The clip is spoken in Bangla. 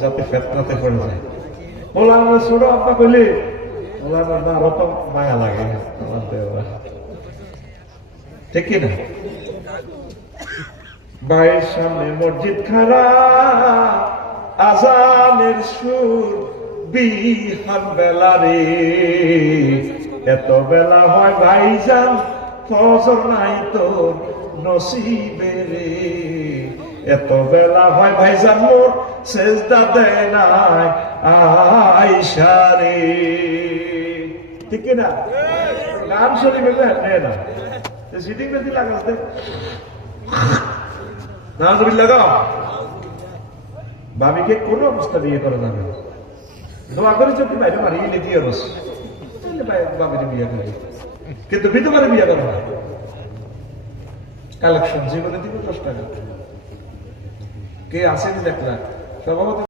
যাতে ফেতনাতে পড়ে যায়। ওলার ছোট আপনা কইলে ওলার না আরো তো মায়া লাগে, ঠিক কিনা? ভাইয়ের সামনে মসজিদ খারা, আজানের সুর বিহান বেলা রে, এত বেলা হয় ভাইজান ফজর নাই তো নসিবে রে, এত বেলা হয় ভাইজান মোর সেজদা দেয় নাই আয়েশা রে, ঠিক কিনা? গান শরীফে নেয় না, সিটিং বেশি লাগাতে নাউজুবিল্লাহ। ভাবিকে কোন অবস্থা বিয়ে করা যাবে না, দোয়া করে যদি বাইরে মারিয়ে লেগিয়ে বস বাবির বিয়ে করে, কিন্তু বিধবারে বিয়ে করে না। কালেকশন জীবনে দিব 10 টাকা, কে আসেনি দেখলাম সভাপতি